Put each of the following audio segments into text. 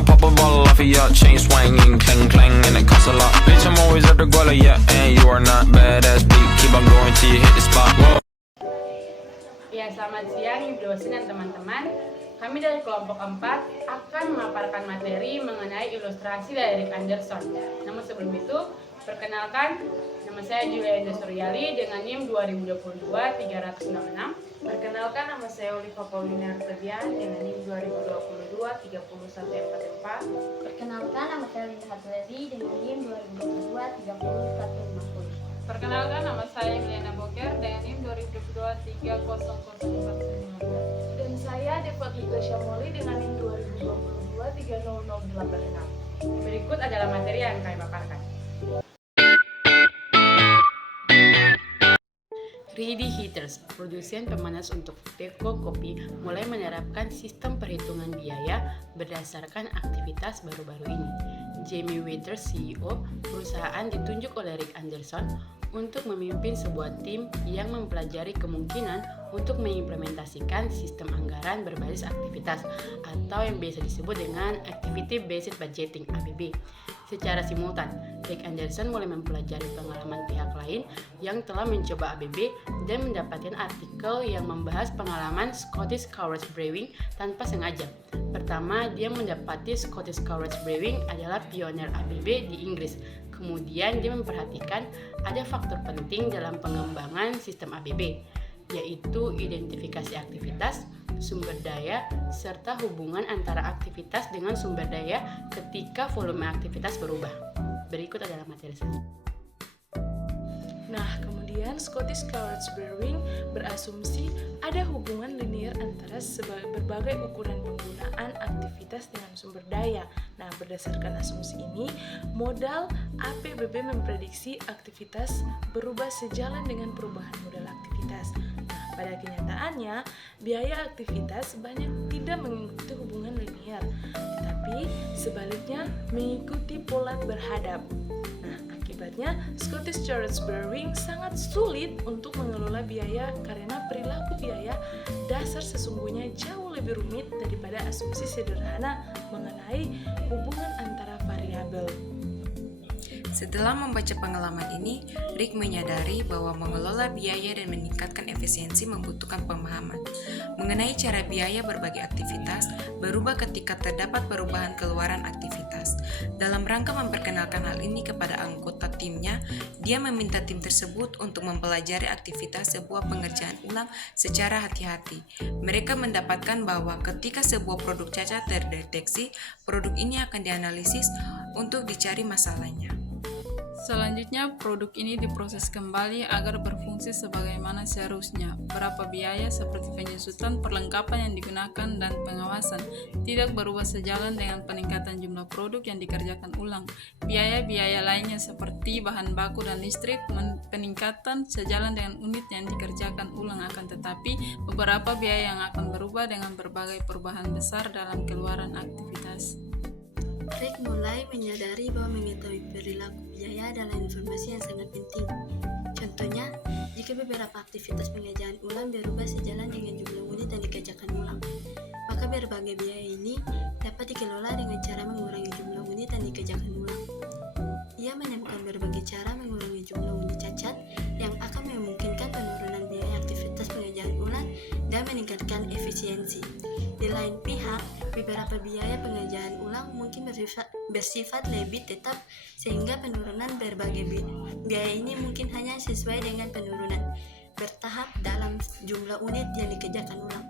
gotta pop a bottle off of your chain swinging, clang clang, and it costs a lot. Bitch, I'm always at the guala, yeah, and you are not badass beat. Keep on going till you hit the spot. Whoa. Ya, selamat siang Ibu dosen dan teman-teman. Kami dari kelompok 4 akan memaparkan materi mengenai ilustrasi dari Rick Anderson. Namun sebelum itu, perkenalkan, nama saya Julia Enda Suryali dengan NIM 2022-366. Perkenalkan, nama saya Oliva Paulina Artebian dengan NIM 2022-30144. Perkenalkan, nama saya Linda Hatuledi dengan NIM 2022-30150. Perkenalkan, nama saya Emiliana Boker dengan NIM 2022-30045. Dan saya Devat Lika Syamoli dengan NIM 2022-30086. Berikut adalah materi yang kami paparkan. Ready Heaters, produsen pemanas untuk teko kopi, mulai menerapkan sistem perhitungan biaya berdasarkan aktivitas baru-baru ini. Jamie Withers, CEO perusahaan, ditunjuk oleh Rick Anderson untuk memimpin sebuah tim yang mempelajari kemungkinan untuk mengimplementasikan sistem anggaran berbasis aktivitas atau yang biasa disebut dengan Activity Based Budgeting (ABB). Secara simultan, Rick Anderson mulai mempelajari pengalaman pihak lain yang telah mencoba ABB dan mendapatkan artikel yang membahas pengalaman Scottish Courage Brewing tanpa sengaja. Pertama, dia mendapati Scottish Courage Brewing adalah pionir ABB di Inggris. Kemudian dia memperhatikan ada faktor penting dalam pengembangan sistem ABB, yaitu identifikasi aktivitas, sumber daya, serta hubungan antara aktivitas dengan sumber daya ketika volume aktivitas berubah. Berikut adalah materi selanjutnya. Nah, kemudian Scottish Courage Brewing berasumsi ada hubungan linear antara berbagai ukuran penggunaan aktivitas dengan sumber daya. Nah, berdasarkan asumsi ini, modal APBB memprediksi aktivitas berubah sejalan dengan perubahan modal aktivitas. Nah, pada kenyataannya, biaya aktivitas banyak tidak mengikuti hubungan linear, tetapi sebaliknya mengikuti pola berhadap. Akibatnya, Scottish Courage Brewing sangat sulit untuk mengelola biaya karena perilaku biaya dasar sesungguhnya jauh lebih rumit daripada asumsi sederhana mengenai hubungan antara variabel. Setelah membaca pengalaman ini, Rick menyadari bahwa mengelola biaya dan meningkatkan efisiensi membutuhkan pemahaman mengenai cara biaya berbagi aktivitas berubah ketika terdapat perubahan keluaran aktivitas. Dalam rangka memperkenalkan hal ini kepada anggota timnya, dia meminta tim tersebut untuk mempelajari aktivitas sebuah pengerjaan ulang secara hati-hati. Mereka mendapatkan bahwa ketika sebuah produk cacat terdeteksi, produk ini akan dianalisis untuk dicari masalahnya. Selanjutnya, produk ini diproses kembali agar berfungsi sebagaimana seharusnya. Berapa biaya seperti penyusutan, perlengkapan yang digunakan, dan pengawasan tidak berubah sejalan dengan peningkatan jumlah produk yang dikerjakan ulang. Biaya-biaya lainnya seperti bahan baku dan listrik peningkatan sejalan dengan unit yang dikerjakan ulang, akan tetapi beberapa biaya yang akan berubah dengan berbagai perubahan besar dalam keluaran aktivitas. Rick mulai menyadari bahwa mengetahui perilaku biaya adalah informasi yang sangat penting. Contohnya, jika beberapa aktivitas pengerjaan ulang berubah sejalan dengan jumlah unit yang dikerjakan ulang, maka berbagai biaya ini dapat dikelola dengan cara mengurangi jumlah unit yang dikerjakan ulang. Ia menemukan berbagai cara mengurangi jumlah unit cacat yang akan memungkinkan penurunan biaya aktivitas pengerjaan ulang dan meningkatkan efisiensi. Di lain pihak, beberapa biaya pengerjaan ulang mungkin bersifat lebih tetap sehingga penurunan berbagai biaya ini mungkin hanya sesuai dengan penurunan bertahap dalam jumlah unit yang dikerjakan ulang.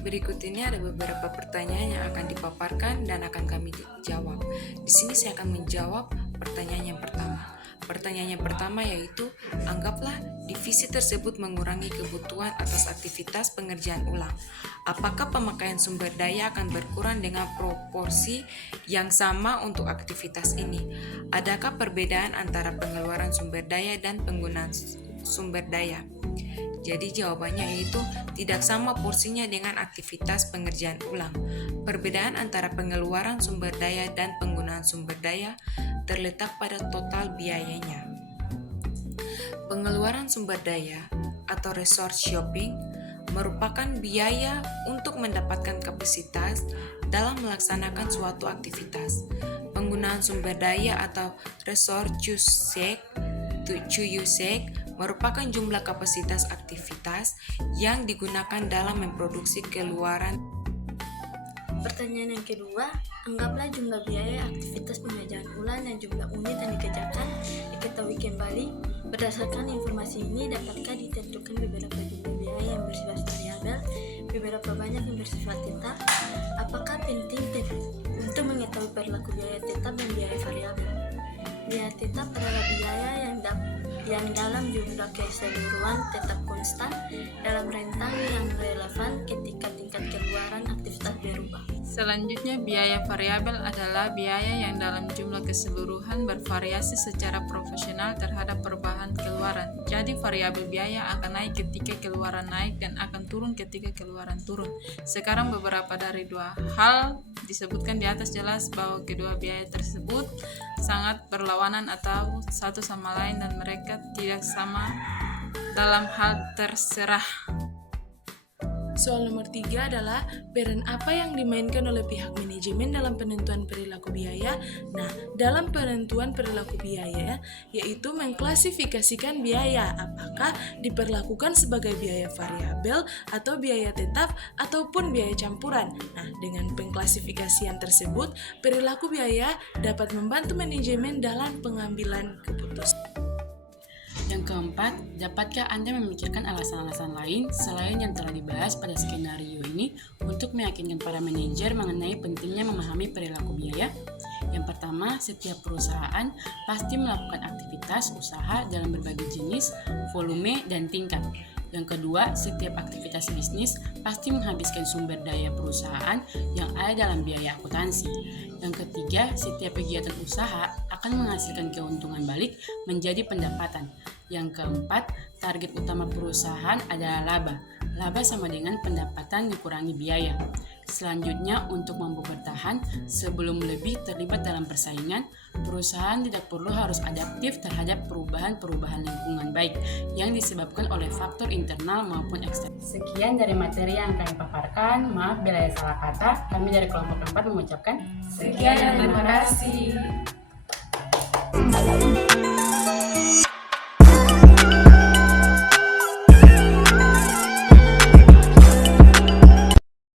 Berikut ini ada beberapa pertanyaan yang akan dipaparkan dan akan kami jawab. Di sini saya akan menjawab pertanyaan yang pertama. Pertanyaan yang pertama yaitu, anggaplah divisi tersebut mengurangi kebutuhan atas aktivitas pengerjaan ulang. Apakah pemakaian sumber daya akan berkurang dengan proporsi yang sama untuk aktivitas ini? Adakah perbedaan antara pengeluaran sumber daya dan penggunaan sumber daya? Jadi jawabannya yaitu tidak sama porsinya dengan aktivitas pengerjaan ulang. Perbedaan antara pengeluaran sumber daya dan penggunaan sumber daya terletak pada total biayanya. Pengeluaran sumber daya atau resource shopping merupakan biaya untuk mendapatkan kapasitas dalam melaksanakan suatu aktivitas. Penggunaan sumber daya atau resource to use merupakan jumlah kapasitas aktivitas yang digunakan dalam memproduksi keluaran. Pertanyaan yang kedua, anggaplah jumlah biaya aktivitas pengerjaan ulang dan jumlah unit yang dikerjakan diketahui kembali. Berdasarkan informasi ini, dapatkah ditentukan beberapa jumlah biaya yang bersifat variabel, beberapa banyak yang bersifat tetap? Apakah penting untuk mengetahui perilaku biaya tetap dan biaya variabel? Biaya tetap adalah biaya yang dalam jumlah keseluruhan tetap konstan dalam rentang yang relevan ketika tingkat keluaran aktivitas berubah. Selanjutnya, biaya variabel adalah biaya yang dalam jumlah keseluruhan bervariasi secara proporsional terhadap perubahan keluaran. Jadi, variabel biaya akan naik ketika keluaran naik dan akan turun ketika keluaran turun. Sekarang beberapa dari dua hal disebutkan di atas jelas bahwa kedua biaya tersebut sangat berlawanan atau satu sama lain dan mereka tidak sama dalam hal terserah. Soal nomor 3 adalah peran apa yang dimainkan oleh pihak manajemen dalam penentuan perilaku biaya. Nah, dalam penentuan perilaku biaya yaitu mengklasifikasikan biaya apakah diperlakukan sebagai biaya variabel atau biaya tetap ataupun biaya campuran. Nah, dengan pengklasifikasian tersebut, perilaku biaya dapat membantu manajemen dalam pengambilan keputusan. Yang keempat, dapatkah Anda memikirkan alasan-alasan lain selain yang telah dibahas pada skenario ini untuk meyakinkan para manajer mengenai pentingnya memahami perilaku biaya? Yang pertama, setiap perusahaan pasti melakukan aktivitas usaha dalam berbagai jenis, volume, dan tingkat. Yang kedua, setiap aktivitas bisnis pasti menghabiskan sumber daya perusahaan yang ada dalam biaya akuntansi. Yang ketiga, setiap kegiatan usaha akan menghasilkan keuntungan balik menjadi pendapatan. Yang keempat, target utama perusahaan adalah laba. Laba sama dengan pendapatan dikurangi biaya. Selanjutnya, untuk mampu bertahan sebelum lebih terlibat dalam persaingan, perusahaan tidak perlu harus adaptif terhadap perubahan-perubahan lingkungan baik yang disebabkan oleh faktor internal maupun eksternal. Sekian dari materi yang kami paparkan. Maaf bila ada salah kata. Kami dari kelompok 4 mengucapkan Sekian dan terima kasih.